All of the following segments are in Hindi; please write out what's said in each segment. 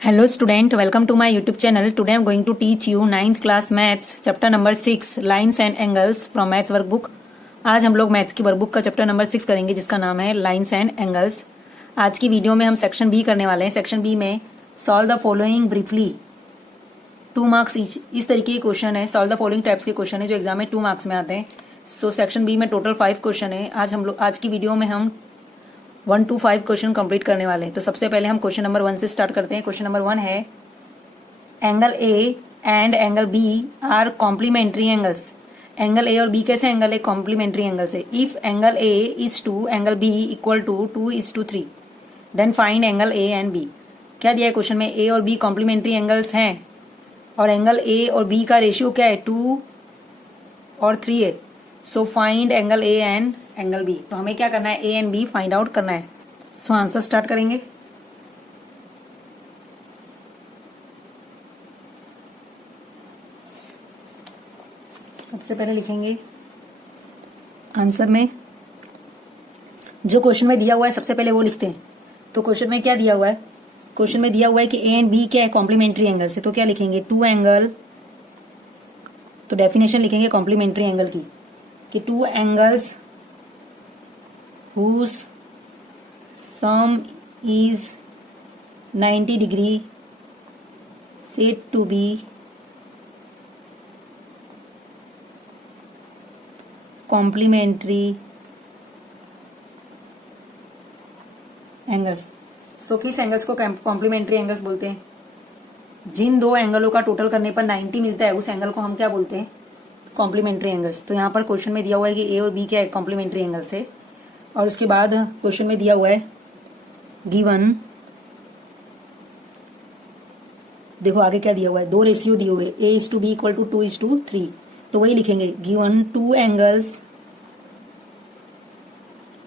Hello student, welcome to my YouTube channel. Today I am going to teach you 9th class maths chapter number 6 lines and angles from maths workbook. आज हम लोग मैथ्स की वर्कबुक का चैप्टर नंबर 6 करेंगे जिसका नाम है लाइंस एंड एंगल्स। आज की वीडियो में हम सेक्शन बी करने वाले हैं। सेक्शन बी में solve the following briefly 2 marks each, इस तरीके के क्वेश्चन है। सॉल्व द फॉलोइंग टाइप्स के क्वेश्चन है जो एग्जाम में 2 मार्क्स में आते हैं। सो सेक्शन बी में टोटल 5 क्वेश्चन है। आज की वीडियो में हम 1 to 5 क्वेश्चन कंप्लीट करने वाले हैं। तो सबसे पहले हम क्वेश्चन नंबर 1 से स्टार्ट करते हैं। क्वेश्चन नंबर 1 है angle A and angle B are complementary angles. Angle A और बी कैसे एंगल है? कॉम्प्लीमेंट्री एंगल्स है। If angle A is to angle B equal to 2:3 then find angle A and B. क्या दिया है क्वेश्चन में? ए और बी कॉम्प्लीमेंट्री एंगल्स हैं और एंगल ए और बी का रेशियो क्या है? 2 और 3 है। So find angle A and angle B. तो हमें क्या करना है? A and B find out करना है। सो आंसर स्टार्ट करेंगे। सबसे पहले लिखेंगे आंसर में जो क्वेश्चन में दिया हुआ है सबसे पहले वो लिखते हैं। तो क्वेश्चन में क्या दिया हुआ है? क्वेश्चन में दिया हुआ है कि ए एंड बी क्या है? कॉम्प्लीमेंट्री एंगल से। तो क्या लिखेंगे? 2 एंगल, तो डेफिनेशन लिखेंगे कॉम्प्लीमेंट्री एंगल की कि 2 angles whose sum is 90 degree said to be complementary angles. So किस एंगल्स को कॉम्प्लीमेंट्री एंगल्स बोलते हैं? जिन दो एंगलों का टोटल करने पर 90 मिलता है उस एंगल को हम क्या बोलते हैं? Complementary angles. तो यहाँ पर क्वेश्चन में दिया हुआ है कि ए और बी क्या है? कॉम्प्लीमेंट्री एंगल्स है। और उसके बाद क्वेश्चन में दिया हुआ है गिवन, देखो आगे क्या दिया हुआ है? 2 रेशियो दिए हुए, A is to B equal to 2:3। तो वही लिखेंगे given 2 angles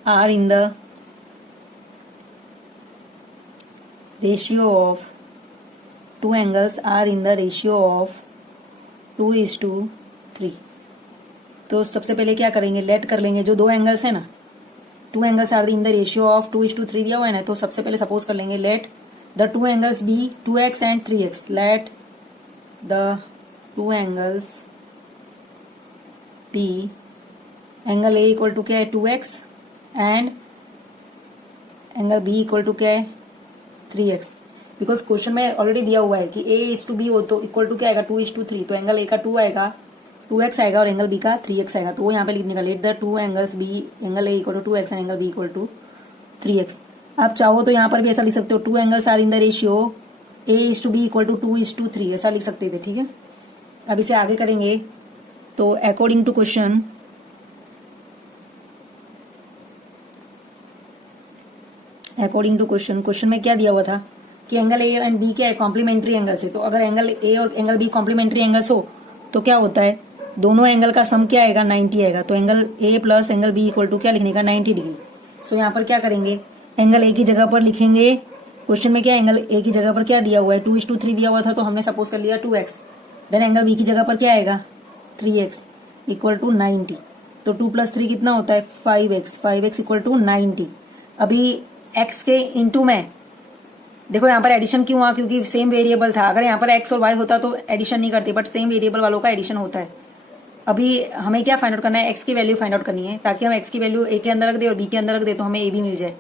are in the ratio of 2 angles are in the ratio of 2:3। तो सबसे पहले क्या करेंगे? लेट कर लेंगे जो 2 एंगल्स है ना, 2 angles are in the ratio of 2:3 दिया हुआ है ना। तो सबसे पहले सपोज कर लेंगे let the 2 angles be 2x and 3x। Let the 2 angles be, angle A equal to क्या है? 2x and angle B equal to क्या है? 3x। बिकॉज क्वेश्चन में ऑलरेडी दिया हुआ है कि ए इज टू बी हो तो इक्वल टू क्या आएगा? 2:3। तो एंगल ए का 2 आएगा, 2x आएगा और एंगल बी का 3x आएगा। तो वो यहाँ पे लिखने का let the 2 angles be, angle A equal to 2x and angle B equal to 3x। आप चाहो तो यहाँ पर भी ऐसा लिख सकते हो 2 angles are in the ratio A is to B equal to 2:3, ऐसा लिख सकते थे। ठीक है, अब इसे आगे करेंगे तो अकॉर्डिंग टू क्वेश्चन क्वेश्चन में क्या दिया हुआ था कि एंगल ए एंड बी क्या है? कॉम्प्लीमेंट्री एंगल्स है। तो अगर एंगल ए और एंगल बी कॉम्प्लीमेंट्री एंगल्स हो तो क्या होता है? दोनों एंगल का सम क्या आएगा? 90 आएगा। तो angle A plus angle B equal to क्या लिखने का? 90 डिग्री। सो यहाँ पर क्या करेंगे? एंगल ए की जगह पर लिखेंगे, क्वेश्चन में क्या एंगल ए की जगह पर क्या दिया हुआ है? 2:3 दिया हुआ था तो हमने सपोज कर लिया 2x। देन एंगल बी की जगह पर क्या आएगा? 3x equal to 90। तो 2 + 3 कितना होता है? 5x equal to 90। अभी x के इंटू में देखो यहाँ पर एडिशन क्यों हुआ? क्योंकि सेम वेरिएबल था। अगर यहाँ पर x और y होता तो एडिशन नहीं करते, बट सेम वेरिएबल वालों का एडिशन होता है। अभी हमें क्या फाइंड आउट करना है? x की वैल्यू फाइंड आउट करनी है ताकि हम x की वैल्यू a के अंदर रख दे और b के अंदर रख दे तो हमें a भी मिल जाए।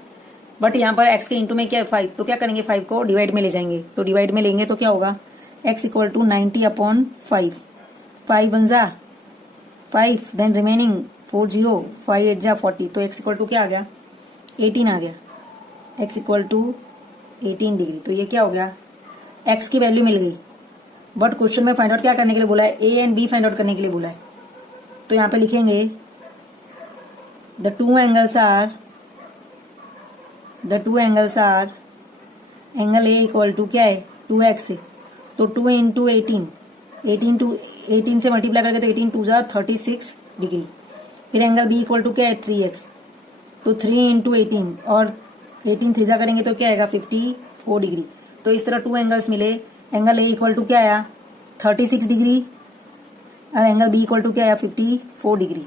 बट यहाँ पर x के इंटू में क्या है? 5। तो क्या करेंगे? 5 को डिवाइड में ले जाएंगे। तो डिवाइड में लेंगे तो क्या होगा? x equal to 90/5। 5 1 जा 5, देन रिमेनिंग 40, 5 8 जा 40। तो x इक्वल टू क्या आ गया? 18 आ गया। x equal to 18 degree. तो ये क्या हो गया? x की वैल्यू मिल गई। बट क्वेश्चन में फाइंड आउट क्या करने के लिए बोला है? a and b find out करने के लिए बोला है। तो यहाँ पे लिखेंगे the 2 angles are angle A equal to क्या है? 2x। तो 2 इंटू 18 से मल्टीप्लाई करके तो 18 2 जा 36 डिग्री। फिर एंगल बी इक्वल टू क्या है? 3x। तो 3 इंटू 18 और 18 3 जा करेंगे तो क्या आएगा? 54 डिग्री। तो इस तरह 2 एंगल्स मिले। एंगल ए इक्वल टू क्या आया? 36 डिग्री और एंगल बी इक्वल टू क्या आया? 54 डिग्री।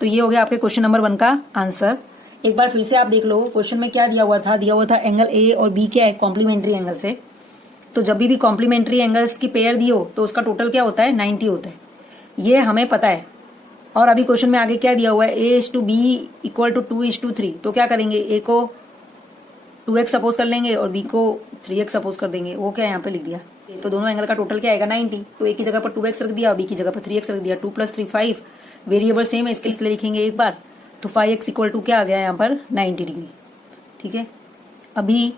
तो ये हो गया आपके क्वेश्चन नंबर 1 का आंसर। एक बार फिर से आप देख लो क्वेश्चन में क्या दिया हुआ था? दिया हुआ था एंगल ए और बी क्या है? कॉम्प्लीमेंट्री एंगल से। तो जब भी कॉम्प्लीमेंट्री एंगल्स की पेयर दी हो तो उसका टोटल क्या होता है 90 होता है, ये हमें पता है। और अभी क्वेश्चन में आगे क्या दिया हुआ है A/B इक्वल टू 2:3, तो क्या करेंगे A को 2x सपोज कर लेंगे और B को 3x सपोज कर देंगे। वो क्या यहाँ पे लिख दिया, तो दोनों एंगल का टोटल क्या आएगा 90। तो A की जगह पर 2x रख दिया और B की जगह पर 3x रख दिया। 2 + 3 5, वेरिएबल सेम है इसके लिए लिखेंगे एक बार। तो 5x इक्वल टू क्या आ गया यहाँ पर 90 डिग्री। ठीक है, अभी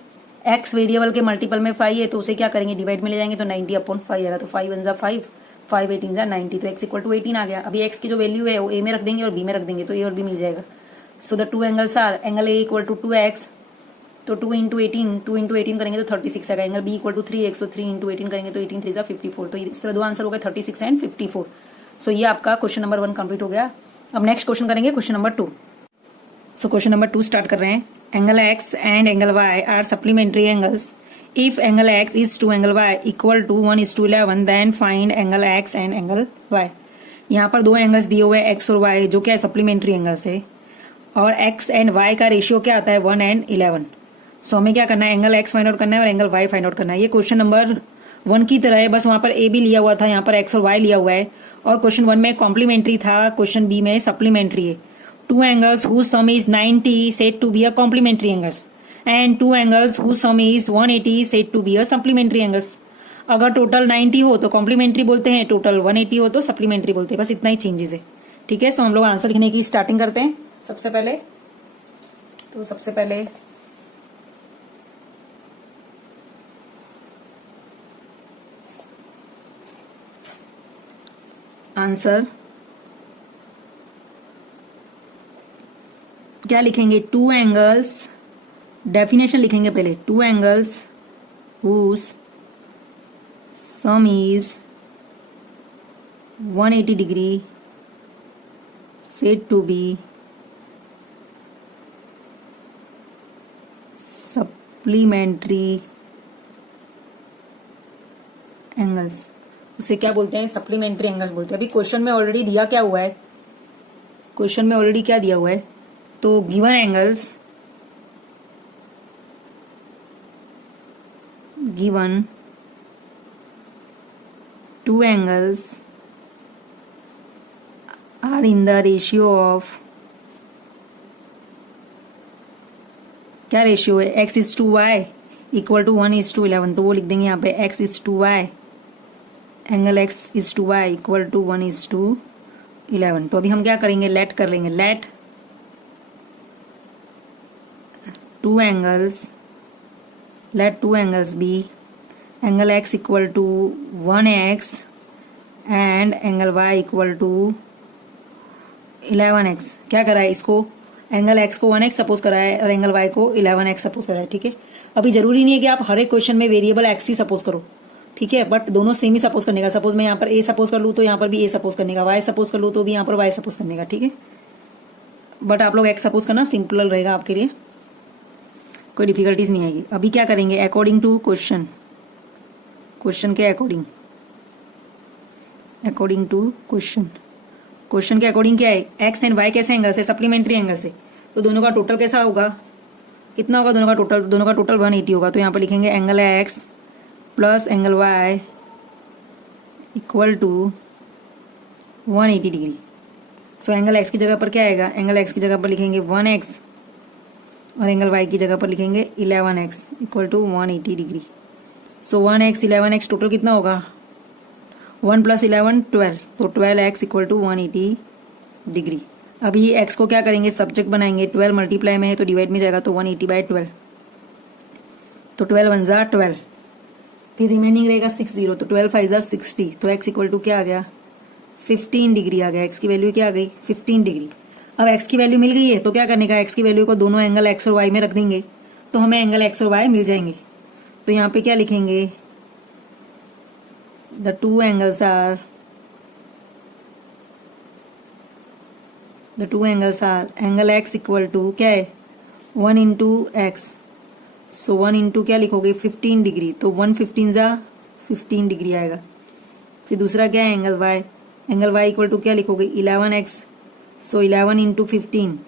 x वेरिएबल के मल्टीपल में 5 है तो उसे क्या करेंगे डिवाइड में ले जाएंगे तो 90/5 आएगा। तो 5 × 5, 5 × 18 90, तो x इक्वल टू 18 आ गया। अभी x की जो वैल्यू है वो a में रख देंगे और b में रख देंगे तो a और b मिल जाएगा। So the two angles are angle a equal to 2x, तो 2 × 18, 2 × 18 करेंगे तो 36 आएगा। Angle b equal to 3x, तो 3 × 18 करेंगे तो 18 3 54। तो इस तरह दो आंसर हो गए 36 एंड 54। सो ये आपका क्वेश्चन नंबर 1 कंप्लीट हो गया। अब नेक्स्ट क्वेश्चन करेंगे question number 2। So question number 2 start कर रहे हैं। Angle x and angle y are supplementary angles. If angle x is to angle y equal to 1:11, then find angle x and angle y। यहाँ पर दो एंगल्स दिए हुए हैं x और y जो क्या है सप्लीमेंट्री एंगल्स है, और x एंड y का रेशियो क्या आता है 1:11। सो हमें क्या करना है एंगल x फाइंड आउट करना है और एंगल y फाइंड आउट करना है। ये क्वेश्चन नंबर 1 की तरह है, बस वहां पर a भी लिया हुआ था, यहाँ पर x और y लिया हुआ है। और क्वेश्चन 1 में कॉम्प्लीमेंट्री था, क्वेश्चन b में सप्लीमेंट्री है। Two angles whose sum is 90 said to be a complementary angles and two angles whose sum is 180 said to be a supplementary angles। अगर टोटल 90 हो तो कॉम्प्लीमेंट्री बोलते हैं, टोटल 180 हो तो सप्लीमेंट्री बोलते हैं। बस इतना ही चेंजेस है। ठीक है, सो हम लोग आंसर लिखने की स्टार्टिंग करते हैं। सबसे पहले आंसर क्या लिखेंगे, टू एंगल्स, डेफिनेशन लिखेंगे पहले। Two angles whose sum is 180 degree said to be supplementary angles. उसे क्या बोलते हैं सप्लीमेंट्री एंगल्स बोलते हैं। अभी क्वेश्चन में ऑलरेडी दिया क्या हुआ है, क्वेश्चन में ऑलरेडी क्या दिया हुआ है, तो given angles, given two angles are in the ratio of, क्या रेशियो है x/y इक्वल टू 1:11, तो वो लिख देंगे यहाँ पे x/y, angle x/y equal to 1:11। तो अभी हम क्या करेंगे लेट कर लेंगे, let two angles be angle x equal to 1x and angle y equal to 11x। क्या करा है इसको, एंगल x को 1x सपोज करा है और एंगल y को 11x सपोज करा है। ठीक है, अभी जरूरी नहीं है कि आप हर एक क्वेश्चन में वेरिएबल x ही सपोज करो। ठीक है, बट दोनों सेम ही सपोज करने का। सपोज मैं यहाँ पर a सपोज कर लूँ तो यहाँ पर भी a सपोज करने का, y सपोज कर लूँ तो भी यहाँ पर y सपोज करने का। ठीक है, बट आप लोग x सपोज करना सिंपल रहेगा आपके लिए, कोई डिफिकल्टीज नहीं आएगी। अभी क्या करेंगे अकॉर्डिंग टू क्वेश्चन के अकॉर्डिंग टू क्वेश्चन के अकॉर्डिंग क्या है, एक्स एंड वाई कैसे एंगल से सप्लीमेंट्री एंगल से, तो दोनों का टोटल कैसा होगा, कितना होगा दोनों का टोटल 180 होगा। तो यहाँ पर लिखेंगे angle x plus angle y equal to 180 degree. So angle x की जगह पर क्या आएगा, एंगल एक्स की जगह पर लिखेंगे 1x और एंगल y की जगह पर लिखेंगे 11x equal to 180 degree. So 1x 11x total कितना होगा, 1 + 11 12, तो 12x इक्वल टू 180 डिग्री। अभी x को क्या करेंगे सब्जेक्ट बनाएंगे, 12 मल्टीप्लाई में है तो डिवाइड में जाएगा तो 180/12, तो 12 1 ज़ा 12, फिर रिमेनिंग रहेगा 60, तो 12 5 ज़ा 60, तो x इक्वल टू क्या आ गया 15 डिग्री आ गया। x की वैल्यू क्या आ गई 15 डिग्री। अब x की वैल्यू मिल गई है तो क्या करने का, x की वैल्यू को दोनों एंगल x और y में रख देंगे तो हमें एंगल x और y मिल जाएंगे। तो यहाँ पे क्या लिखेंगे, the two angles are angle x equal to क्या है 1 × x, सो 1 × क्या लिखोगे 15 डिग्री, तो 1 15 ज़ा 15 डिग्री आएगा। फिर दूसरा क्या है एंगल y इक्वल टू क्या लिखोगे 11x, सो 11 × 15,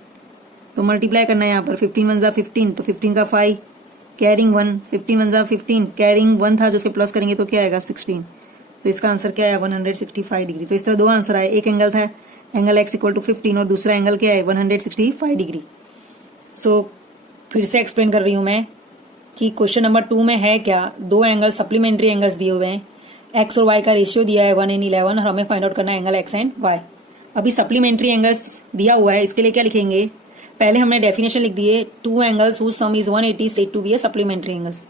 तो मल्टीप्लाई करना है यहाँ पर 15 1 ज़ा 15, तो 15 का 5 कैरिंग 1, 15 वन जा 15, कैरिंग 1 था जो उसके प्लस करेंगे तो क्या आएगा 16। तो इसका आंसर क्या है 165 डिग्री। तो इस तरह दो आंसर आए, एक एंगल था एंगल x इक्वल टू 15 और दूसरा एंगल क्या है 165 डिग्री। सो फिर से एक्सप्लेन कर रही हूं मैं कि क्वेश्चन नंबर 2 में है क्या, दो एंगल सप्लीमेंट्री एंगल्स दिए हुए हैं, x और y का रेशियो दिया है 1:11 और हमें फाइंड आउट करना है एंगल x एंड y। अभी सप्लीमेंट्री एंगल्स दिया हुआ है, इसके लिए क्या लिखेंगे, पहले हमने डेफिनेशन लिख दिए, two angles whose sum is 180 said to be a supplementary angles.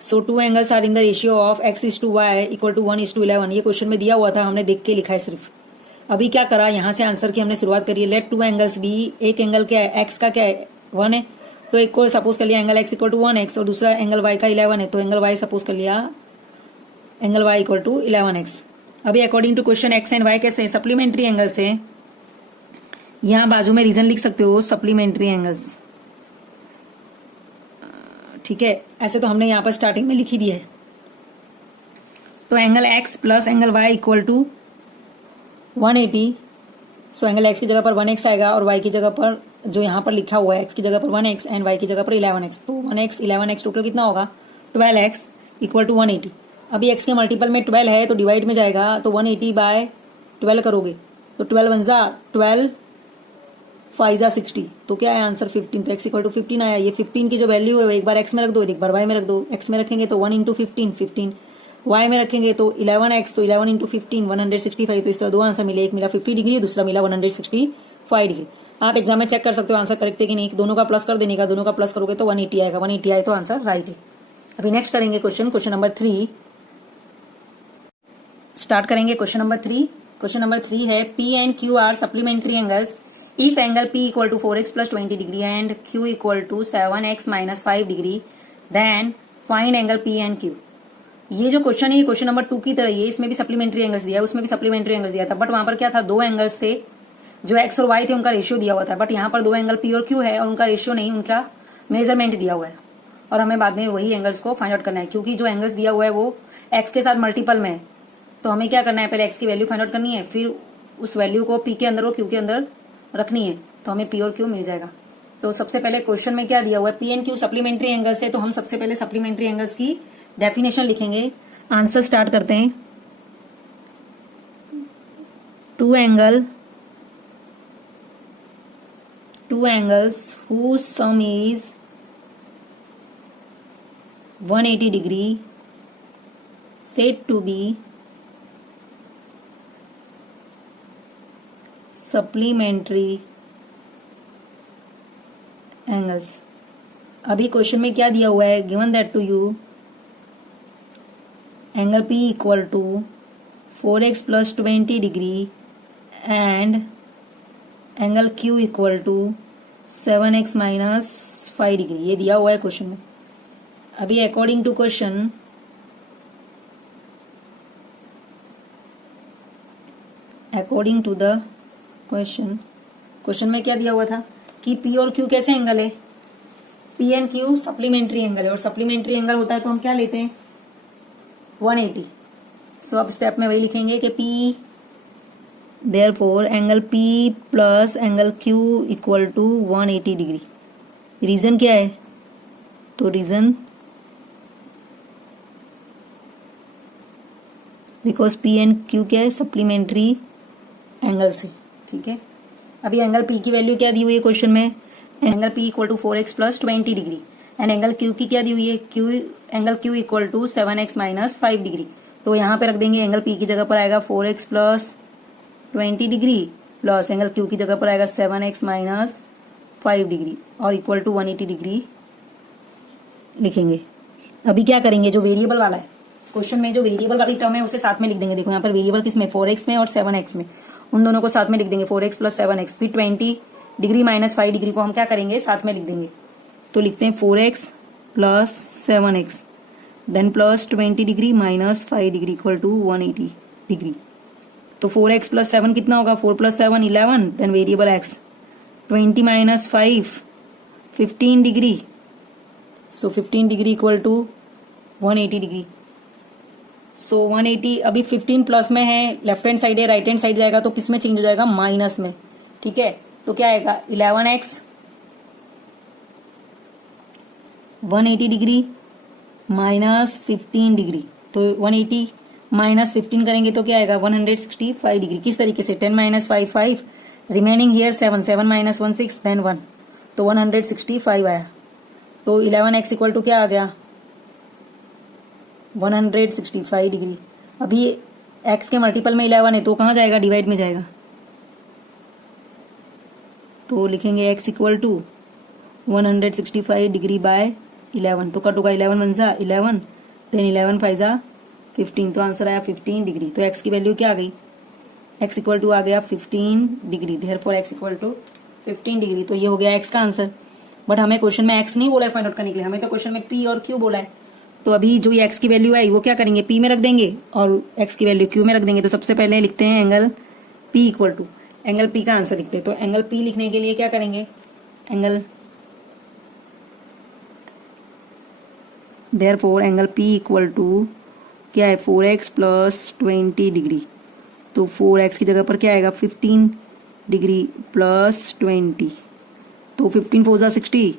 So two angles are in the ratio of x is to y equal to 1:11। ये क्वेश्चन में दिया हुआ था, हमने देख के लिखा है सिर्फ। अभी क्या करा, यहाँ से आंसर की हमने शुरुआत करी है, लेट टू एंगल्स बी, एक एंगल क्या है x का क्या है 1 है, तो एक को सपोज कर लिया angle x equal to 1x और दूसरा एंगल y का 11 है, तो एंगल y सपोज कर लिया angle y equal to 11x। अभी according to question x and y कैसे सप्लीमेंट्री एंगल से, यहां बाजू में रीजन लिख सकते हो सप्लीमेंट्री एंगल्स, ठीक है। ऐसे तो हमने यहां पर स्टार्टिंग में लिख ही दिया है। तो angle x plus angle y equal to 180, so angle x की जगह पर 1x आएगा और y की जगह पर जो यहां पर लिखा हुआ है x की जगह पर 1x एंड y की जगह पर 11x, तो 1x 11x टोटल कितना होगा 12x इक्वल टू 180। अभी x के मल्टीपल में 12 है तो डिवाइड में जाएगा, तो 180 बाय 12 करोगे तो 12 वन जा 12, 5 जा 60, तो क्या है आंसर 15। तो x इक्वल टू 15 आया। ये 15 की जो वैल्यू है वो एक बार x में रख दो, एक बार y में रख दो। x में रखेंगे तो 1 इंटू 15, 15, y में रखेंगे तो 11x, तो 11 इंटू 15 165। तो इस तरह दो आंसर मिले, एक मिला 50 डिग्री दूसरा मिला 165 डिग्री। आप एग्जाम में चेक कर सकते हो आंसर करेक्ट है कि नहीं, दोनों का प्लस कर देने का, दोनों का प्लस करोगे तो 180 आएगा, 180 आए तो आंसर राइट है। अभी नेक्स्ट करेंगे क्वेश्चन नंबर 3 स्टार्ट करेंगे। क्वेश्चन नंबर 3 है P and Q are supplementary angles if angle P equal to 4x plus 20 degree and Q equal to 7x minus 5 degree, then find angle P and Q। ये जो क्वेश्चन है ये क्वेश्चन नंबर 2 की तरह ही है, इसमें भी सप्लीमेंट्री एंगल्स दिया है, उसमें भी सप्लीमेंट्री एंगल्स दिया था, बट वहां पर क्या था, दो एंगल्स थे जो x और y थे उनका रेशियो दिया हुआ था, बट यहाँ पर दो एंगल P और Q है और उनका रेशियो नहीं, उनका मेजरमेंट दिया हुआ है और हमें बाद में वही एंगल्स को फाइंड आउट करना है। क्योंकि जो एंगल्स दिया हुआ है वो x के साथ मल्टीपल में है, तो हमें क्या करना है, पहले x की वैल्यू फाइंड आउट करनी है, फिर उस वैल्यू को P के अंदर और Q के अंदर रखनी है, तो हमें P और Q मिल जाएगा। तो सबसे पहले क्वेश्चन में क्या दिया हुआ है, P and Q supplementary angles है, तो हम सबसे पहले सप्लीमेंट्री एंगल्स की डेफिनेशन लिखेंगे। आंसर स्टार्ट करते हैं। Two angles whose sum is 180 degree said to be supplementary angles। अभी क्वेश्चन में क्या दिया हुआ है, given that to you angle P equal to 4x plus 20 degree and angle Q equal to 7x minus 5 degree, ये दिया हुआ है क्वेश्चन में। अभी according to question the question में क्या दिया हुआ था कि P और Q कैसे एंगल है, P and Q supplementary angle है और सप्लीमेंट्री एंगल होता है तो हम क्या लेते हैं 180। सो अब स्टेप में वही लिखेंगे कि P therefore angle P plus angle Q equal to 180 degree. Reason क्या है, तो reason because P and Q क्या है सप्लीमेंट्री एंगल्स है, ठीक है। अभी एंगल P की वैल्यू क्या दी हुई है क्वेश्चन में, angle P equal to 4x plus 20 degree and angle Q की क्या दी हुई है, angle Q equal to 7x minus 5 degree. तो यहाँ पे रख देंगे एंगल P की जगह पर आएगा 4x plus 20 degree plus angle Q की जगह पर आएगा 7x माइनस 5 डिग्री और इक्वल टू 180 डिग्री लिखेंगे। अभी क्या करेंगे, जो वेरिएबल वाला है क्वेश्चन में, जो वेरिएबल वाली टर्म है उसे साथ में लिख देंगे। देखो यहाँ पर वेरिएबल किस में, 4x में और 7x में, उन दोनों को साथ में लिख देंगे 4x प्लस 7x। फिर 20 डिग्री माइनस 5 डिग्री को हम क्या करेंगे, साथ में लिख देंगे। तो लिखते हैं 4x plus 7x then plus 20 degree minus 5 degree equal to 180 degree. तो 4x प्लस 7 कितना होगा, 4 plus 7 11 then variable x 20 minus 5 15 degree, so 15 degree equal to 180 degree. So 180 अभी 15 प्लस में है, लेफ्ट हैंड साइड है, राइट हैंड साइड जाएगा तो किस में चेंज हो जाएगा, माइनस में, ठीक है। तो क्या आएगा 11x 180 डिग्री माइनस 15 डिग्री, तो 180 माइनस 15 करेंगे तो क्या आएगा 165 डिग्री। किस तरीके से 10 minus 5 5, remaining here 7, 7 minus 1 6, then 1, तो 165 आया। तो 11x इक्वल टू क्या आ गया 165 डिग्री। अभी x के मल्टीपल में 11 है तो कहाँ जाएगा, डिवाइड में जाएगा, तो लिखेंगे x equal to 165 degree by 11, तो कट होगा 11 वन सा 11, देन 11 फाइव सा 15, तो आंसर आया 15 डिग्री। तो x की वैल्यू क्या आ गई, x इक्वल टू आ गया 15 degree, therefore x equal to 15 degree. तो ये हो गया x का आंसर। बट हमें क्वेश्चन में x नहीं बोला है फाइंड आउट करने के लिए, हमें तो क्वेश्चन में p और q बोला है। तो अभी जो ये x की वैल्यू है वो क्या करेंगे, p में रख देंगे और x की वैल्यू q में रख देंगे। तो सबसे पहले लिखते हैं angle p equal to, angle p का आंसर लिखते हैं। तो एंगल p लिखने के लिए क्या करेंगे, angle therefore angle p equal to क्या है 4x प्लस 20 डिग्री। तो 4x की जगह पर क्या आएगा 15 डिग्री प्लस 20, तो 15 4 60,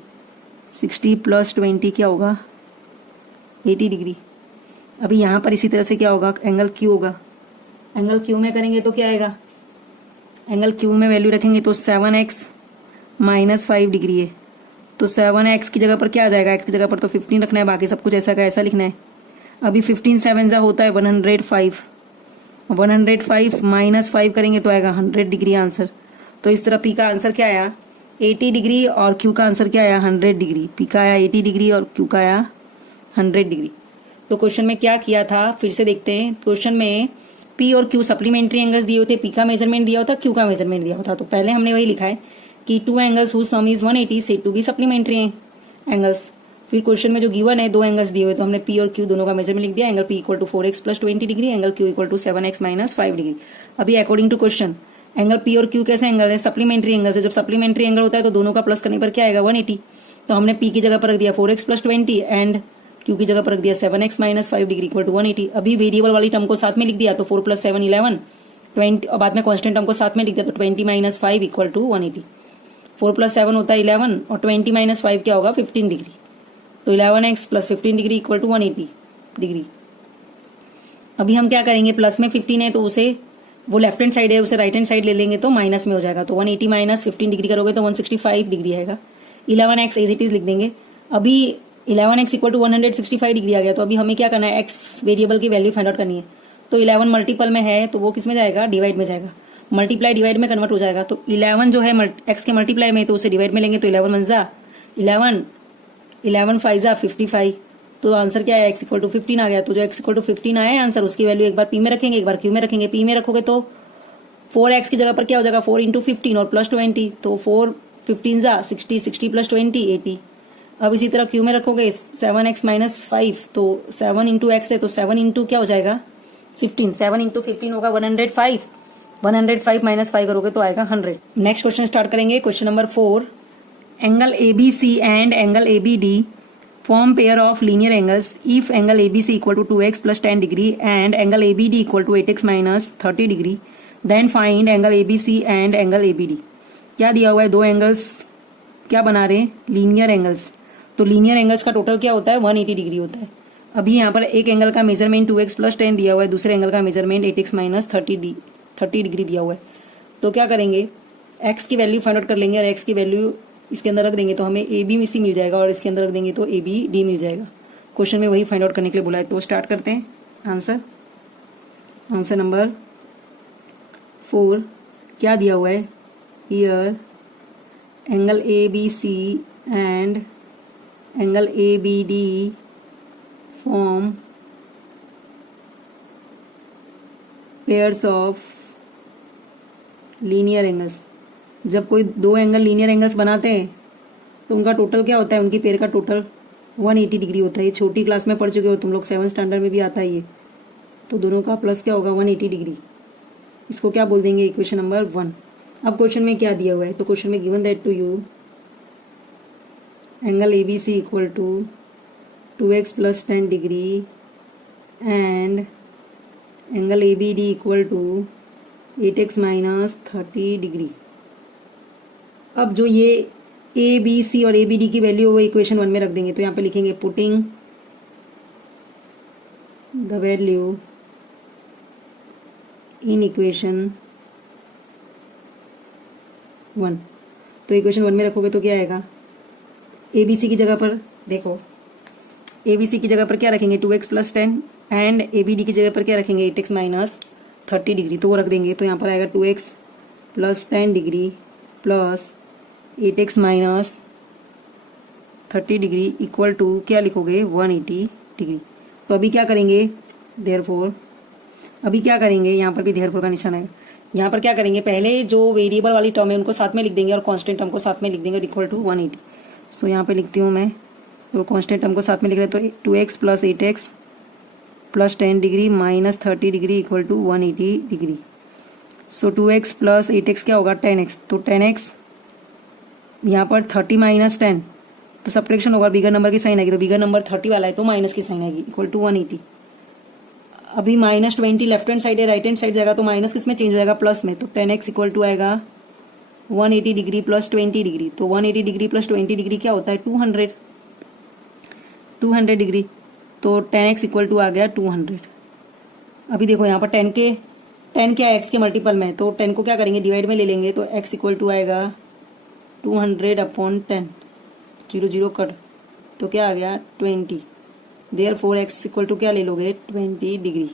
60 प्लस 20 क्या होगा 80 डिग्री। अभी यहाँ पर इसी तरह से क्या होगा, एंगल Q होगा, एंगल Q में करेंगे तो क्या आएगा, एंगल Q में वैल्यू रखेंगे तो 7x माइनस 5 डिग्री है। तो 7x की जगह पर क्या आ जाएगा, x की जगह पर तो 15 रखना है, बाकी सब कुछ ऐसा का ऐसा लिखना है। अभी 15 7 जा होता है 105, 105 माइनस 5 करेंगे तो आएगा 100 डिग्री आंसर। तो इस तरह p का आंसर क्या आया 80 डिग्री और q का आंसर क्या आया 100 डिग्री। p का आया 80 डिग्री और q का आया 100 डिग्री। तो क्वेश्चन में क्या किया था फिर से देखते हैं। क्वेश्चन में p और q सप्लीमेंट्री एंगल्स दिए होते, p का मेजरमेंट दिया होता, q का मेजरमेंट दिया होता। तो पहले हमने वही लिखा है कि two angles whose sum is 180 said to be supplementary angles. फिर क्वेश्चन में जो गिवन है दो एंगल्स दिए हुए, तो हमने p और q दोनों का मेजरमेंट लिख दिया। Angle p equal to 4x plus 20 degree, angle q equal to 7x minus 5 degree. अभी according to question angle p और q कैसे एंगल है, सप्लीमेंट्री एंगल है। जब सप्लीमेंट्री एंगल होता है तो दोनों का प्लस करने पर क्या आएगा 180। तो हमने p की जगह पर रख दिया 4x प्लस 20 एंड q की जगह पर रख दिया 7x minus 5 degree equal to 180। अभी वेरिएबल वाली टर्म को साथ में लिख दिया तो 4 प्लस 7 11, 20 और बाद में कॉन्स्टेंट टर्म को साथ में लिख दिया तो 20 माइनस 5 इक्वल टू 180। 4 प्लस 7 होता है 11 और 20 माइनस 5 क्या होगा 15 डिग्री। तो 11x plus 15 degree equal to 180 degree. अभी हम क्या करेंगे, प्लस में 15 है तो उसे वो लेफ्ट हैंड साइड है उसे राइट हैंड साइड ले लेंगे तो माइनस में हो जाएगा। तो 180 माइनस 15 डिग्री करोगे तो 165 डिग्री आएगा। 11x एज इट इज लिख देंगे। अभी 11x इक्वल टू 165 डिग्री आ गया। तो अभी हमें क्या करना है, x वेरिएबल की वैल्यू फाइंड आउट करनी है। तो 11 मल्टीपल में है तो वो किस में जाएगा, डिवाइड में जाएगा। मल्टीप्लाई डिवाइड में कन्वर्ट हो जाएगा। तो 11 जो है x के मल्टीप्लाई में तो उसे डिवाइड में लेंगे तो 11 वन जा 11, 11 फाइव जा 55। तो आंसर क्या है x इक्वल टू 15 आ गया। तो जो x इक्वल टू 15 आया है आंसर, उसकी वैल्यू एक बार p में रखेंगे एक बार q में रखेंगे। p में रखोगे तो 4x की जगह पर क्या हो जाएगा 4 इंटू 15 और प्लस 20, तो 4 15 जा 60, 60 प्लस 20 80। अब इसी तरह q में रखोगे 7x माइनस 5, तो 7 इंटू एक्स है तो 7 इंटू क्या हो जाएगा 15, 7 इंटू 15 होगा 105, 105 माइनस 5 करोगे तो आएगा 100। नेक्स्ट क्वेश्चन स्टार्ट करेंगे। Question number 4, angle ABC and angle ABD form pair of linear angles if angle ABC equal to 2x plus 10 degree and angle ABD equal to 8x minus 30 degree, then find angle ABC and angle ABD। क्या दिया हुआ है, दो एंगल्स क्या बना रहे हैं, लीनियर एंगल्स। तो लीनियर एंगल्स का टोटल क्या होता है 180 डिग्री होता है। अभी यहाँ पर एक एंगल का मेजरमेंट 2x प्लस 10 दिया हुआ है, दूसरे एंगल का मेजरमेंट 8x माइनस 30 डिग्री दिया हुआ है। तो क्या करेंगे, x की वैल्यू फाइंड आउट कर लेंगे और x की वैल्यू इसके अंदर रख देंगे तो हमें ABC मिल जाएगा और इसके अंदर रख देंगे तो ABD मिल जाएगा। क्वेश्चन में वही फाइंड आउट करने के लिए बोला है। तो स्टार्ट करते हैं। आंसर नंबर 4 क्या दिया हुआ है, here angle ABC and angle ABD form pairs of linear angles. जब कोई दो एंगल लीनियर एंगल्स बनाते हैं तो उनका टोटल क्या होता है, उनकी पेयर का टोटल 180 डिग्री होता है। ये छोटी क्लास में पढ़ चुके हो तुम लोग, 7th स्टैंडर्ड में भी आता है ये। तो दोनों का प्लस क्या होगा 180 डिग्री। इसको क्या बोल देंगे, इक्वेशन नंबर 1। अब क्वेश्चन में क्या दिया हुआ है, तो क्वेश्चन में given that to you angle ABC equal to 2x plus 10 degree and angle ABD equal to 8x minus 30 degree. अब जो ये ए बी सी और ए बी डी की वैल्यू वो इक्वेशन 1 में रख देंगे। तो यहाँ पे लिखेंगे putting the value in equation 1। तो इक्वेशन 1 में रखोगे तो क्या आएगा, ए बी सी की जगह पर देखो, ए बी सी की जगह पर क्या रखेंगे 2x plus 10 and A B D की जगह पर क्या रखेंगे 8x माइनस 30 डिग्री। तो वो रख देंगे। तो यहाँ पर आएगा 2x plus 10 degree plus 8x minus 30 degree equal to क्या लिखोगे 180 डिग्री। तो अभी क्या करेंगे, देयरफॉर अभी क्या करेंगे, यहाँ पर भी देयरफॉर का निशान है। यहाँ पर क्या करेंगे, पहले जो वेरिएबल वाली टर्म है उनको साथ में लिख देंगे और कांस्टेंट टर्म को साथ में लिख देंगे इक्वल टू 180। सो यहाँ पे लिखती हूँ मैं, तो कांस्टेंट टर्म को साथ में लिख रहे हैं तो 2x plus 8x plus 10 degree minus 30 degree equal to 180 degree. So 2x plus 8x क्या होगा 10x। तो 10x यहाँ पर 30 माइनस 10 तो सब्ट्रैक्शन होगा, बिगर नंबर की साइन आएगी। तो बिगर नंबर 30 वाला है तो माइनस की साइन आएगी इक्वल टू 180। अभी माइनस 20 लेफ्ट हैंड साइड है, राइट हैंड साइड जाएगा तो माइनस किस में चेंज हो जाएगा प्लस में। तो 10x इक्वल टू आएगा 180 डिग्री प्लस 20 डिग्री। तो 180 डिग्री प्लस 20 डिग्री क्या होता है 200 डिग्री। तो 10x इक्वल टू आ गया 200। अभी देखो यहाँ पर 10 क्या है x के मल्टीपल में, तो 10 को क्या करेंगे डिवाइड में ले लेंगे। तो x इक्वल टू आएगा 200 अपॉन 10, 0 0 कट, तो क्या आ गया 20। देयरफॉर x इक्वल टू क्या ले लोगे 20 डिग्री।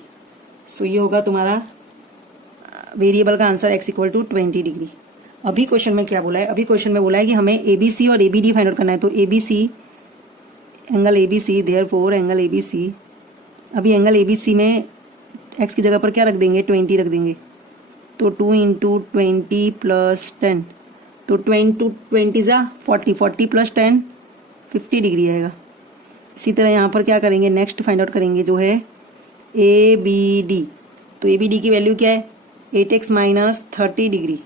सो ये होगा तुम्हारा वेरिएबल का answer x equal to 20 degree. अभी क्वेश्चन में क्या बोला है, अभी क्वेश्चन में बोला है कि हमें ABC और ABD फाइंड आउट करना है। तो ABC angle ABC, therefore angle ABC, अभी एंगल ABC में x की जगह पर क्या रख देंगे 20 रख देंगे। तो 2 इंटू 20 प्लस 10, तो 20 जा 40, 40 प्लस 10 50 डिग्री आएगा। इसी तरह यहाँ पर क्या करेंगे, नेक्स्ट फाइंड आउट करेंगे जो है ABD। तो ABD की वैल्यू क्या है 8x माइनस 30 डिग्री।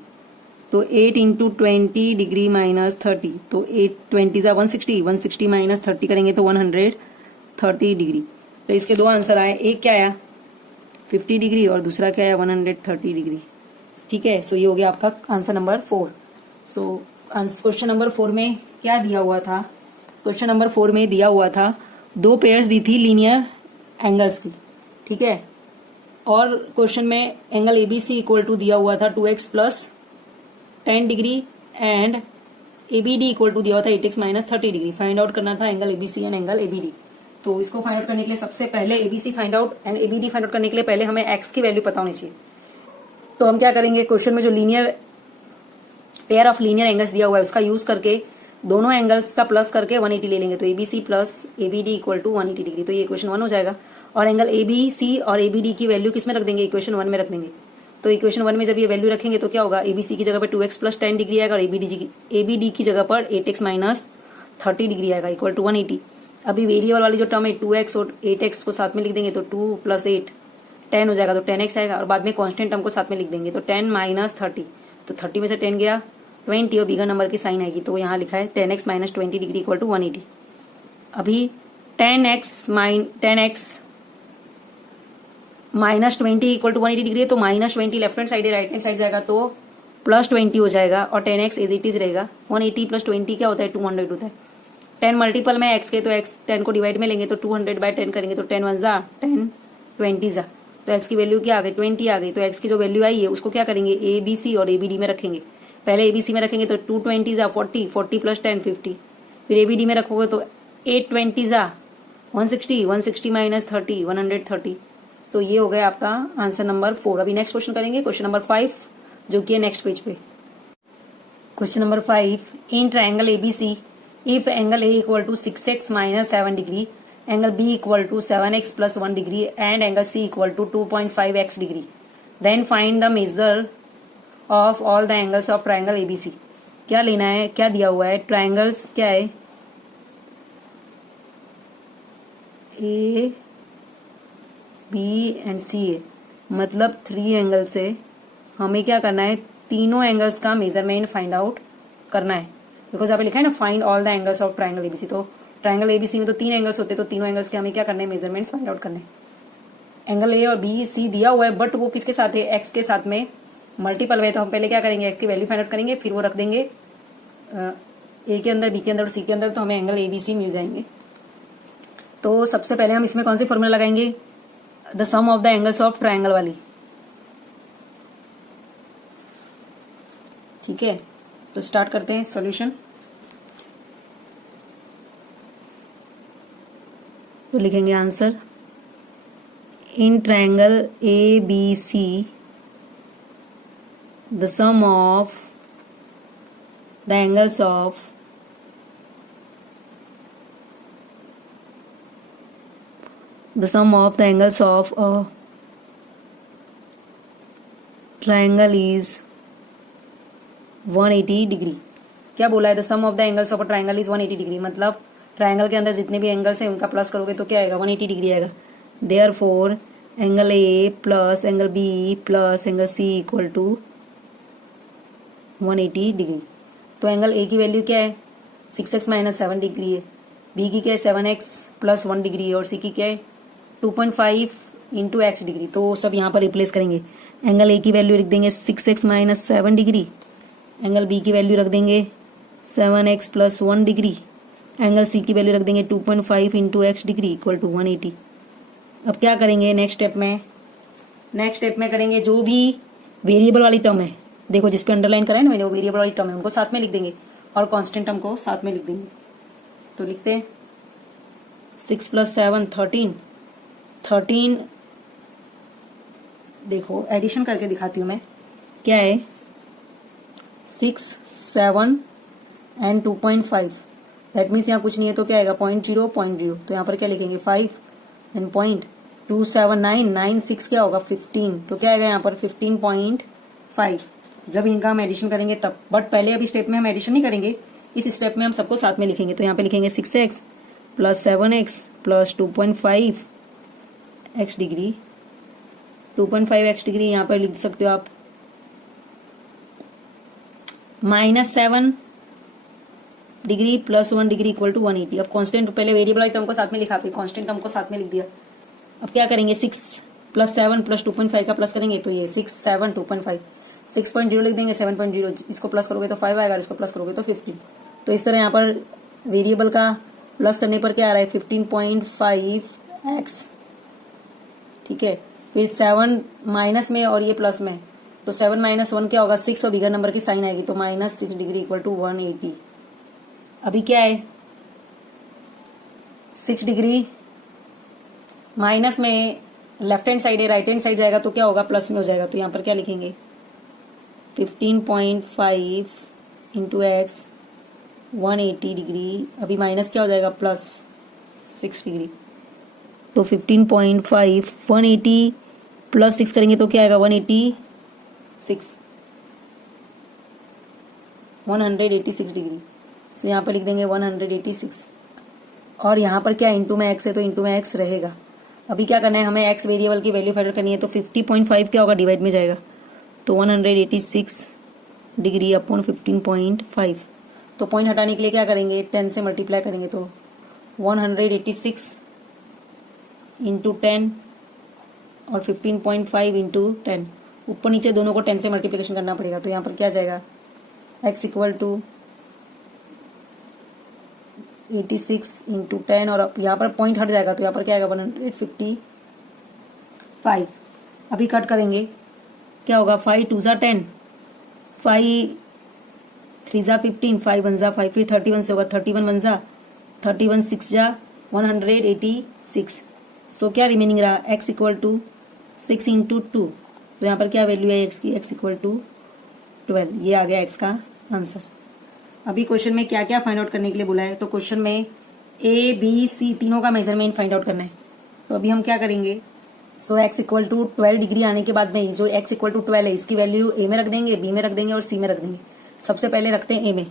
तो 8 इंटू 20 डिग्री माइनस 30, तो 8 20 जा 160, 160 माइनस 30 करेंगे तो 130 डिग्री। तो इसके दो आंसर आए, एक क्या आया 50 डिग्री और दूसरा क्या आया 130 डिग्री। ठीक है, सो ये हो गया आपका आंसर नंबर 4। सो क्वेश्चन नंबर 4 में क्या दिया हुआ था, क्वेश्चन नंबर 4 में दिया हुआ था दो पेयर्स दी थी लीनियर एंगल्स की। ठीक है, और क्वेश्चन में एंगल ABC इक्वल टू दिया हुआ था 2x plus 10 degree and ABD equal to दिया हुआ था 8x minus 30 degree. Find out करना था angle ABC and angle ABD। तो इसको फाइंड आउट करने के लिए सबसे पहले ABC find out and ABD find out करने के लिए पहले हमें x की वैल्यू पता होनी चाहिए। तो हम क्या करेंगे, क्वेश्चन में जो linear pair of linear angles दिया हुआ है उसका यूज करके दोनों एंगल्स का प्लस करके 180 ले लेंगे। तो ABC plus ABD equal to 180 degree. तो ये इक्वेशन 1 हो जाएगा। और एंगल ABC और ABD की वैल्यू किस में रख देंगे, इक्वेशन 1 में रख देंगे। तो इक्वेशन 1 में जब ये वैल्यू रखेंगे तो क्या होगा, ABC की जगह पर 2x प्लस 10 डिग्री आएगा और ABD की जगह पर 8x माइनस 30 डिग्री आएगा इक्वल टू 180। अभी वेरिएबल वाली जो टर्म है 2x और 8x को साथ में लिख देंगे तो 2 प्लस 8 10 हो जाएगा, तो 10x आएगा। और बाद में कांस्टेंट टर्म को साथ में लिख देंगे तो 10 माइनस 30, तो 30 में से 10 गया 20 और बिगर नंबर की साइन आएगी। तो यहाँ लिखा है 10x minus 20 degree equal to 180। अभी 10x minus 20 equal to 180 degree है, तो माइनस 20 लेफ्ट हैंड साइड है, राइट हैंड साइड जाएगा तो प्लस 20 हो जाएगा और 10x एज इट इज रहेगा। 180 प्लस 20 क्या होता है 200 होता है। 10 मल्टीपल में x के, तो x 10 को डिवाइड में लेंगे तो 200 बाय 10 करेंगे तो 10 1 जा 10 20 जा, तो x की वैल्यू क्या आ गई 20 आ गई। तो x की जो वैल्यू आई है उसको क्या करेंगे ABC और ABD में रखेंगे। पहले ABC में रखेंगे तो 220 जा 40, 40 प्लस 10 50, फिर ABD में रखोगे तो 820 जा 160, 160 माइनस 30 130। तो ये हो गया आपका आंसर नंबर 4। अभी नेक्स्ट क्वेश्चन करेंगे क्वेश्चन नंबर 5 जो कि है नेक्स्ट पेज पे। Question number 5, in triangle ABC if angle A equal to 6x minus 7 degree, angle B equal to 7x plus 1 degree and angle C equal to 2.5x degree, then find the measure of all the angles of triangle ABC। क्या लेना है, क्या दिया हुआ है, ट्रायंगल्स क्या है A B एंड C है, मतलब 3 एंगल से हमें क्या करना है, तीनों एंगल्स का मेजरमेंट फाइंड आउट करना है। बिकॉज यहाँ पे लिखा है ना find all the angles of triangle ABC। तो ट्रायंगल ABC में तो 3 एंगल्स होते हैं, तो तीनों एंगल्स के हमें क्या करना है, मेजरमेंट्स फाइंड आउट करने। एंगल A और B C दिया हुआ है बट वो किसके साथ है, x के साथ में मल्टीपल है। तो हम पहले क्या करेंगे, x की वैल्यू फाइंड आउट करेंगे, फिर वो रख देंगे ए के अंदर, बी के अंदर और सी के अंदर, तो हमें एंगल ए बी सी मिल जाएंगे। तो सबसे पहले हम इसमें कौन सी फॉर्मूला लगाएंगे, the sum of the angles of triangle वाली। ठीक है, तो स्टार्ट करते हैं सॉल्यूशन। तो लिखेंगे answer, in triangle A B C the sum of the angles of the sum of the angles of a triangle is 180 degree. क्या बोला है, the sum of the angles of a triangle is 180 degree, मतलब ट्राइंगल के अंदर जितने भी एंगल्स हैं उनका प्लस करोगे तो क्या आएगा, 180 डिग्री आएगा। Therefore angle A plus angle B plus angle C equal to 180 degree. तो एंगल ए की वैल्यू क्या है, 6x माइनस 7 डिग्री है, बी की क्या है 7x प्लस 1 डिग्री है, और सी की क्या है 2.5 इंटू एक्स डिग्री। तो सब यहाँ पर रिप्लेस करेंगे। एंगल ए की वैल्यू रख देंगे 6x minus 7 degree, angle B की वैल्यू रख देंगे 7x plus 1 degree, angle C की वैल्यू रख देंगे 2.5 into x degree equal to 180। अब क्या करेंगे नेक्स्ट स्टेप में करेंगे जो भी वेरिएबल वाली टर्म है, देखो जिस पे अंडरलाइन करा है ना मैंने, वो वेरिएबल वाली टर्म है, उनको साथ में लिख देंगे और कांस्टेंट टर्म को साथ में लिख देंगे। तो लिखते हैं 6 प्लस 7 13, देखो एडिशन करके दिखाती हूं मैं, क्या है 6 7 एंड 2.5, दैट मीन्स यहाँ कुछ नहीं है तो क्या आएगा 0.0, तो यहाँ पर क्या लिखेंगे 5 देन पॉइंट 2 7 9 6 क्या होगा 15, तो क्या आएगा यहाँ पर 15.5। जब इनका हम एडिशन करेंगे तब, बट पहले अभी स्टेप में हम एडिशन नहीं करेंगे, इस स्टेप में हम सबको साथ में लिखेंगे। तो यहाँ पे लिखेंगे 6x plus 7x plus 2.5 x degree, 2.5 x degree यहाँ पर लिख सकते हो आप, minus 7 degree plus 1 degree equal to 180। अब कांस्टेंट, पहले वेरिएबल वाली टर्म को साथ में लिखा, फिर कांस्टेंट टर्म को साथ में लिख दिया। अब क्या करेंगे 6 प्लस 7 प्लस 2.5 का प्लस करेंगे, तो ये 6 7 2.5, 6.0 लिख देंगे, 7.0, इसको प्लस करोगे तो 5 आएगा, इसको प्लस करोगे तो 15। तो इस तरह यहाँ पर वेरिएबल का प्लस करने पर क्या आ रहा है 15.5 एक्स। ठीक है, फिर 7 माइनस में और ये प्लस में, तो 7 माइनस 1 क्या होगा 6, और बिगर नंबर की साइन आएगी, तो माइनस 6 डिग्री इक्वल टू 180। अभी क्या है 6 डिग्री माइनस में लेफ्ट हैंड साइड है, राइट हैंड साइड जाएगा तो क्या होगा प्लस में हो जाएगा, तो यहाँ पर क्या लिखेंगे 15.5 इंटू एक्स 180 डिग्री, अभी माइनस क्या हो जाएगा प्लस 6 डिग्री, तो 15.5 180 प्लस 6 करेंगे तो क्या आएगा 186 डिग्री। सो यहाँ पर लिख देंगे 186, और यहाँ पर क्या इंटू में एक्स है तो इंटू में एक्स रहेगा। अभी क्या करना है हमें, एक्स वेरिएबल की वैल्यू फाइंड करनी है, तो 50.5 क्या होगा डिवाइड में जाएगा, तो 186 डिग्री अपॉन 15.5, तो पॉइंट हटाने के लिए क्या करेंगे 10 से मल्टीप्लाई करेंगे, तो 186 इंटू 10 और 15.5 इंटू 10, ऊपर नीचे दोनों को 10 से मल्टीप्लिकेशन करना पड़ेगा। तो यहाँ पर क्या जाएगा x इक्वल टू 86 इंटू 10, और यहाँ पर पॉइंट हट जाएगा तो यहाँ पर क्या आएगा 155। अभी कट करेंगे क्या होगा 5 2 जा 10, 5 3 जा 15, 5 1 जा 5, फिर 31 से होगा 31 1 जा 31, 6 जा 186। सो क्या रिमेनिंग रहा x इक्वल टू 6 इंटू 2, तो यहाँ पर क्या वैल्यू है x की, x इक्वल टू 12। ये आ गया x का आंसर। अभी क्वेश्चन में क्या क्या फाइंड आउट करने के लिए बोला है, तो क्वेश्चन में a b c तीनों का मेजरमेंट फाइंड आउट करना है। तो अभी हम क्या करेंगे, सो x इक्वल टू 12 डिग्री आने के बाद में जो x इक्वल टू 12 है इसकी वैल्यू a में रख देंगे, b में रख देंगे और c में रख देंगे। सबसे पहले रखते हैं a में,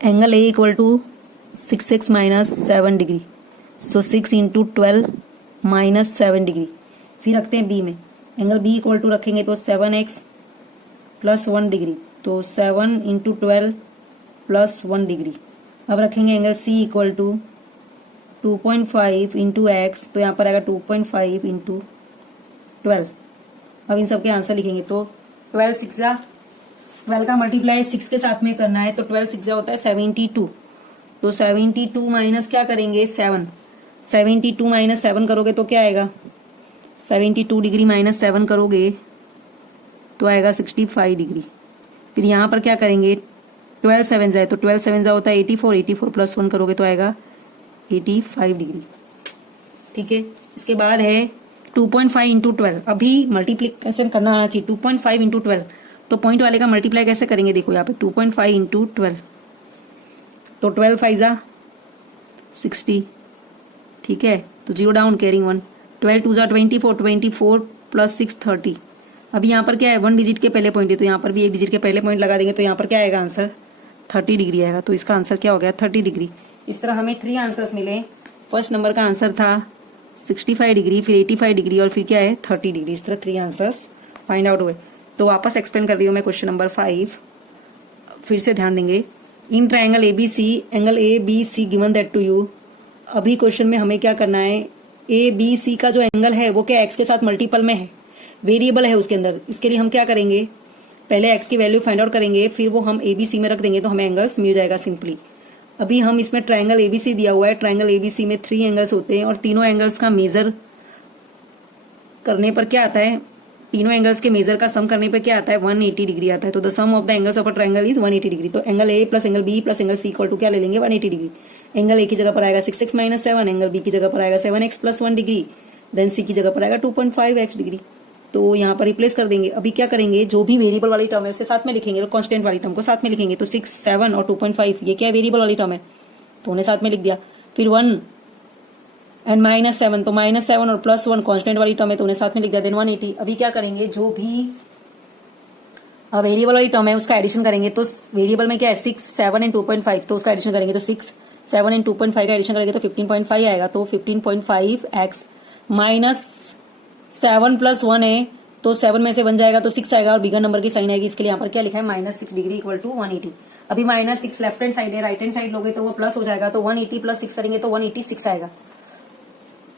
angle a equal to 6x minus 7 degree, so 6 into 12 minus 7 degree. फिर रखते हैं b में, एंगल b इक्वल टू रखेंगे तो 7x प्लस 1 डिग्री, तो 7 इंटू 12 प्लस 1 डिग्री। अब रखेंगे angle c equal to 2.5 into x, तो यहाँ पर आएगा 2.5 इंटू 12। अब इन सब के आंसर लिखेंगे, तो 12 6 जा 12 का मल्टीप्लाई 6 के साथ में करना है, तो 12 6 होता है 72। तो 72 माइनस क्या करेंगे 7, 72 माइनस 7 करोगे तो क्या आएगा, 72 डिग्री माइनस 7 करोगे तो आएगा 65 डिग्री। फिर यहाँ पर क्या करेंगे 12 7 जाए, तो 12 7 जा होता है 84, 84 प्लस 1 करोगे तो आएगा 85 डिग्री। ठीक है, इसके बाद है 2.5 इंटू 12। अभी मल्टीप्लीकेशन करना आना चाहिए। 2.5 इंटू 12, तो पॉइंट वाले का मल्टीप्लाई कैसे करेंगे, देखो यहाँ पे 2.5 इंटू 12, तो 12 5 जा 60। ठीक है, तो 0 डाउन कैरिंग 1, 12 2 जा 24, 24 प्लस 6 30। अभी यहाँ पर क्या है 1 डिजिट के पहले पॉइंट है, तो यहाँ पर भी 1 डिजिट के पहले पॉइंट लगा देंगे, तो यहाँ पर क्या आएगा आंसर 30 डिग्री आएगा। तो इसका आंसर क्या हो गया 30 डिग्री। इस तरह हमें 3 आंसर्स मिले। फर्स्ट नंबर का आंसर था 65 डिग्री, फिर 85 डिग्री और फिर क्या है 30 डिग्री। इस तरह 3 आंसर्स फाइंड आउट हुए। तो वापस एक्सप्लेन कर रही हूँ मैं क्वेश्चन नंबर 5, फिर से ध्यान देंगे। In triangle ABC, angle ABC given that to you. अभी क्वेश्चन में हमें क्या करना है, ABC का जो एंगल है वो क्या x के साथ मल्टीपल में है, वेरिएबल है उसके अंदर। इसके लिए हम क्या करेंगे, पहले x की वैल्यू फाइंड आउट करेंगे, फिर वो हम ABC में रख देंगे तो हमें एंगल्स मिल जाएगा सिंपली। अभी हम इसमें ट्राइंगल ABC दिया हुआ है, ट्राइंगल ABC में 3 एंगल्स होते हैं और तीनों एंगल्स का मेजर करने पर क्या आता है, तीनों एंगल्स के मेजर का सम करने पर क्या आता है 180 डिग्री आता है। तो the sum of the angles of a triangle is 180 degree. तो angle A plus angle B plus angle C equal to क्या ले लेंगे 180 डिग्री। एंगल A की जगह पर आएगा 6x माइनस 7, एंगल B की जगह पर आएगा 7x plus 1 degree, then C की जगह पर आएगा 2.5x डिग्री। तो यहाँ पर रिप्लेस कर देंगे। अभी क्या करेंगे, जो भी वेरिएबल वाली टर्म है उसे साथ में लिखेंगे और कांस्टेंट वाली टर्म को साथ में लिखेंगे। तो 6 7 और 2.5 ये क्या वेरिएबल वाली टर्म है, तो उन्हें साथ में लिख दिया। फिर 1 एंड माइनस 7, तो माइनस 7 और प्लस 1 कांस्टेंट वाली टर्म है तो उन्हें साथ में लिख दिया। देन 180। अभी क्या करेंगे, जो भी वेरिएबल वाली टर्म है उसका एडिशन करेंगे। तो वेरिएबल में क्या है 6 7 एंड 2.5, तो उसका एडिशन करेंगे तो 6 7 एंड 2.5 का एडिशन करेंगे तो 15.5 आएगा। तो 15.5x माइनस 7 प्लस 1 है, तो 7 में से 1 जाएगा तो 6 आएगा और बिगर नंबर की साइन आएगी। इसके लिए यहाँ पर क्या लिखा है -6 डिग्री इक्वल टू 180। अभी -6 लेफ्ट हैंड साइड है, राइट हैंड साइड लोगे तो वो प्लस हो जाएगा, तो 180 प्लस 6 करेंगे तो 186 आएगा।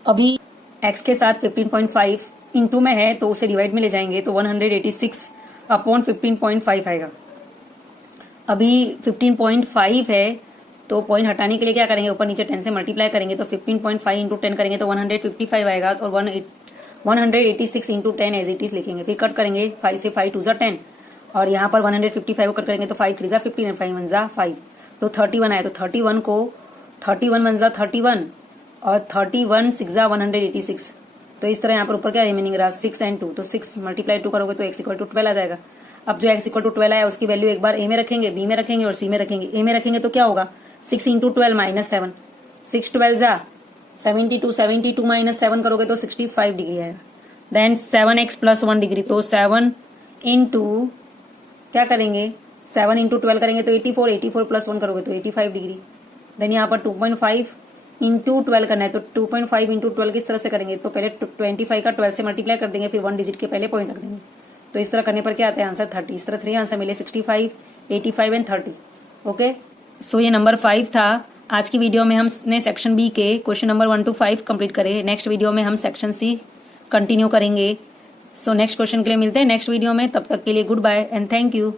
अभी x के साथ 15.5 इंटू में है तो उसे डिवाइड में ले जाएंगे तो 186 अपॉन 15.5 आएगा। अभी 15.5 है तो पॉइंट हटाने के लिए क्या करेंगे, ऊपर नीचे 10 से मल्टीप्लाई करेंगे तो 15.5 इंटू 10 करेंगे तो 155 आएगा और 186 इंटू 10 एज इट इज लिखेंगे। फिर कट करेंगे 5 से 5 2 10 और यहाँ पर 155 को कट करेंगे तो 5 3 15 एंड 5 1 5, तो 31 आया। तो 31 को 31 1 31 और 31 6 186। तो इस तरह यहाँ पर ऊपर क्या रिमेनिंग रहा 6 एंड 2, तो 6 मल्टीप्लाई 2 करोगे तो x इक्वल टू 12 आ जाएगा। अब जो x इक्वल टू 12 आया उसकी वैल्यू एक बार a में रखेंगे, b में रखेंगे और c में रखेंगे। a में रखेंगे तो क्या होगा 6 इंटू 12 माइनस 7, 6 12 जा 72, 72 माइनस 7 करोगे तो 65 डिग्री आएगा। देन 7x प्लस 1 डिग्री, तो 7 इंटू क्या करेंगे 7 इंटू 12 करेंगे तो 84, 84 प्लस 1 करोगे तो 85 डिग्री। देन यहाँ पर 2.5 इंटू 12 करना है, तो 2.5 इंटू 12 किस तरह से करेंगे, तो पहले 25 का 12 से मल्टीप्लाई कर देंगे, फिर 1 डिजिट के पहले पॉइंट रख देंगे। तो इस तरह करने पर क्या आता है आंसर 30। इस तरह 3 आंसर मिले 65, 85 एंड 30। ओके, सो ये नंबर 5 था। आज की वीडियो में हमने सेक्शन बी के क्वेश्चन नंबर 1 to 5 कंप्लीट करे। नेक्स्ट वीडियो में हम सेक्शन सी कंटिन्यू करेंगे। सो नेक्स्ट क्वेश्चन के लिए मिलते हैं नेक्स्ट वीडियो में। तब तक के लिए goodbye and thank you.